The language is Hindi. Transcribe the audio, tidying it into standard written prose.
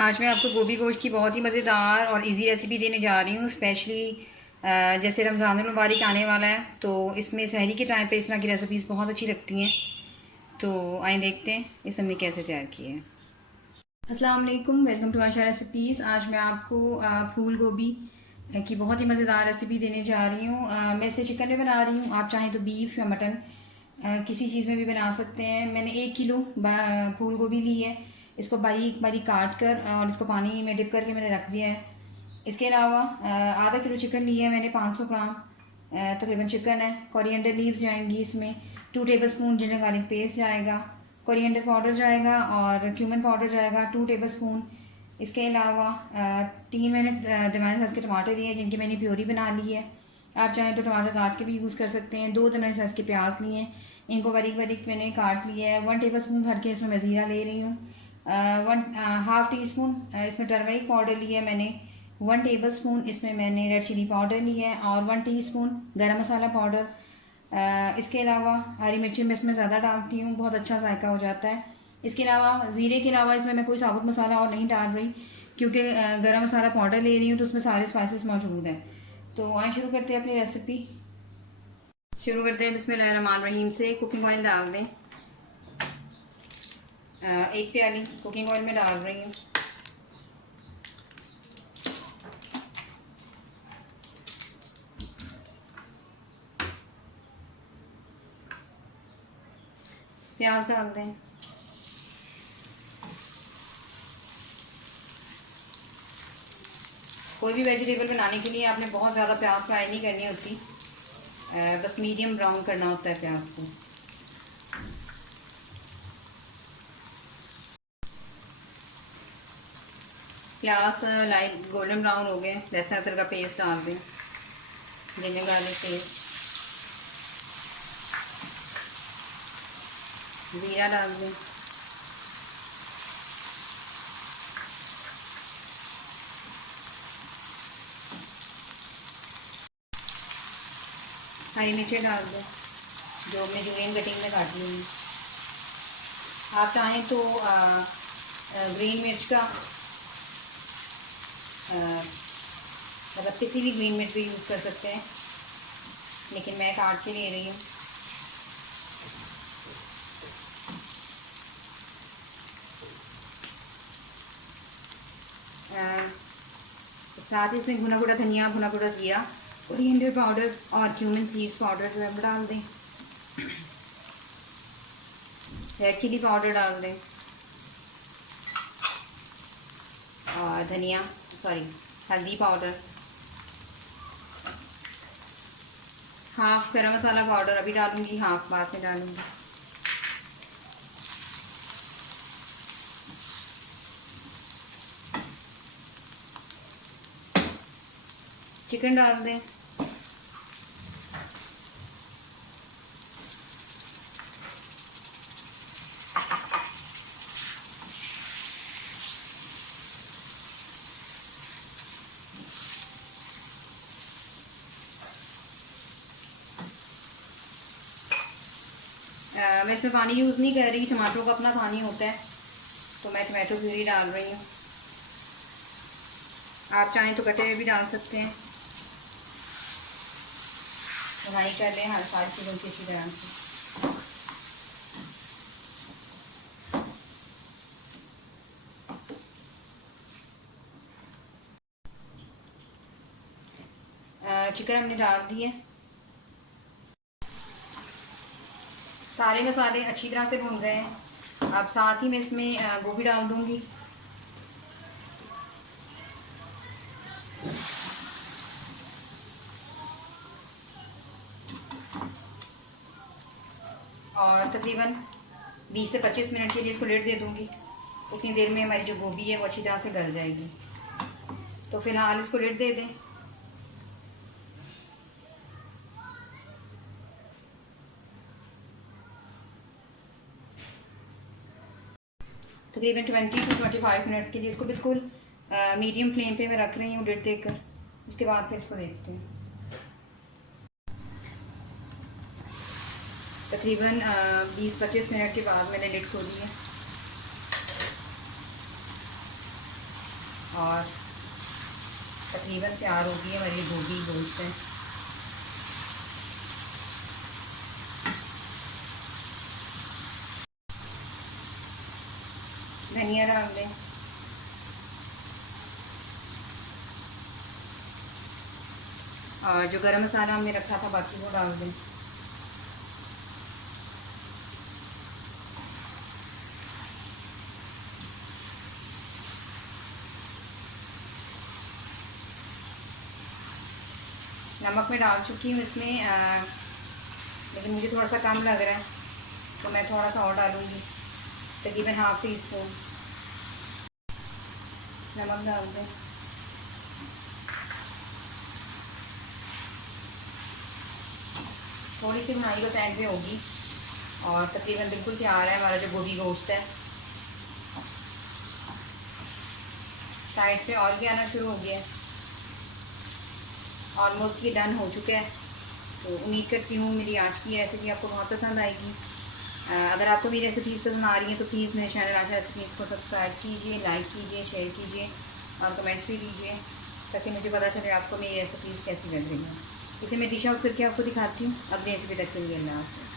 आज मैं आपको गोभी गोश्त की बहुत ही मज़ेदार और इजी रेसिपी देने जा रही हूँ। स्पेशली जैसे रमज़ानुल मुबारक आने वाला है तो इसमें सहरी के टाइम पे इस तरह की रेसिपीज़ बहुत अच्छी लगती हैं। तो आइए देखते हैं इस हमने कैसे तैयार की है। अस्सलाम वालेकुम, वेलकम टू आशा रेसिपीज़। आज मैं आपको फूल गोभी की बहुत ही मज़ेदार रेसिपी देने जा रही हूँ। मैं इसे चिकन में बना रही हूँ, आप चाहें तो बीफ या मटन किसी चीज़ में भी बना सकते हैं। मैंने 1 किलो फूल गोभी ली है। इसको बारीक बारीक काट कर और इसको पानी में डिप करके मैंने रख दिया है। इसके अलावा आधा किलो चिकन लिया है मैंने, 500 ग्राम तकरीबन चिकन है। कोरिएंडर लीव्स जाएंगी इसमें, 2 टेबलस्पून जिंजर गार्लिक पेस्ट जाएगा, कोरिएंडर पाउडर जाएगा और क्यूमन पाउडर जाएगा 2 टेबलस्पून। इसके अलावा 3 मैंने दरमियाने साइज़ के टमाटर लिए हैं जिनकी मैंने प्योरी बना ली है। आप चाहें तो टमाटर काट के भी यूज़ कर सकते हैं। 2 दरमियाने साइज़ के प्याज लिए हैं, इनको बारीक बारीक मैंने काट लिया है। 1 टेबलस्पून भर के इसमें मैं ज़ीरा ले रही हूँ। 1/2 टी स्पून इसमें टर्मरिक पाउडर लिया है मैंने। 1 टेबलस्पून इसमें मैंने रेड चिली पाउडर लिया है और 1 टीस्पून गरम मसाला पाउडर। इसके अलावा हरी मिर्ची मैं इसमें ज़्यादा डालती हूँ, बहुत अच्छा जायका हो जाता है। इसके अलावा ज़ीरे के अलावा इसमें मैं कोई साबुत मसाला और नहीं डाल रही, क्योंकि गरम मसाला पाउडर ले रही हूँ तो उसमें सारे स्पाइसेस मौजूद हैं। तो आइए शुरू करते हैं अपनी रेसिपी। शुरू करते हैं बिस्मिल्लाहिर्रहमानिर्रहीम से। कुकिंग ऑयल डाल दें, 1 प्याली कुकिंग ऑयल में डाल रही हूँ। प्याज डाल दें, कोई भी वेजिटेबल बनाने के लिए आपने बहुत ज़्यादा प्याज फ्राई नहीं करनी होती, बस मीडियम ब्राउन करना होता है प्याज को। प्याज लाइट गोल्डन ब्राउन हो गए, लहसुन अदरक का पेस्ट डाल दें, जिंजर गार्लिक पेस्ट, ज़ीरा डाल दें, हरी मिर्चें डाल दें जो मैं जूलियन कटिंग में काटी हुई। आप चाहें तो ग्रीन मिर्च का मतलब किसी भी ग्रीन मिर्च भी यूज़ कर सकते हैं, लेकिन मैं काट के ले रही हूँ। साथ ही इसमें भुना भुना धनिया, भुना भुना जीरा, कोरिएंडर पाउडर और क्यूमिन सीड्स पाउडर जो है डाल दें। रेड चिली पाउडर डाल दें और हल्दी पाउडर, हाफ गरम मसाला पाउडर अभी डालूंगी, हाफ बाद में डालूंगी। चिकन डाल दें, मैं इसमें पानी यूज़ नहीं कर रही, टमाटरों का अपना पानी होता है तो मैं टमाटो प्यूरी डाल रही हूँ। आप चाहें तो कटे हुए भी डाल सकते हैं। फ्राई कर लें हर सारी चीज़ों की अच्छी तरह से। चिकन हमने डाल दिए, सारे मसाले अच्छी तरह से भून गए हैं। अब साथ ही मैं इसमें गोभी डाल दूंगी। और तकरीबन 20 से 25 मिनट के लिए इसको लेट दे दूंगी। उतनी देर में हमारी जो गोभी है वो अच्छी तरह से गल जाएगी। तो फिलहाल इसको लेट दे दें। तकरीबन 20 से 25 मिनट के लिए इसको बिल्कुल मीडियम फ्लेम पे मैं रख रही हूँ लिड देकर। उसके बाद फिर इसको देखते हैं। तकरीबन 20-25 मिनट के बाद मैंने लिड खोली है। और तकरीबन तैयार हो गई है हमारी गोभी गोश्त है। धनिया डाल दें और जो गरम मसाला हमने रखा था बाकी वो डाल दें। नमक मैं डाल चुकी हूँ इसमें, लेकिन मुझे थोड़ा सा कम लग रहा है तो मैं थोड़ा सा और डालूँगी, तकरीबन हाफ़ टी स्पून नमक डाल दें। थोड़ी सी बुनाई बस एंड पे होगी और तकरीबन बिल्कुल तैयार है हमारा जो गोभी गोश्त है। साइड्स पे ऑयल भी आना शुरू हो गया है, ऑलमोस्ट ये डन हो चुका है। तो उम्मीद करती हूँ मेरी आज की रेसिपी आपको बहुत पसंद आएगी। अगर आपको मेरी रेसिपीज़ पसंद आ रही हैं तो प्लीज़ मेरे चैनल आशा रेसिपीज़ को सब्सक्राइब कीजिए, लाइक कीजिए, शेयर कीजिए और कमेंट्स भी दीजिए ताकि मुझे पता चले आपको मेरी रेसिपीज़ कैसी लग रही हैं। इसे मैं डिश आउट करके आपको दिखाती हूँ। अगली रेसिपी तक के लिए अल्लाह हाफ़िज़।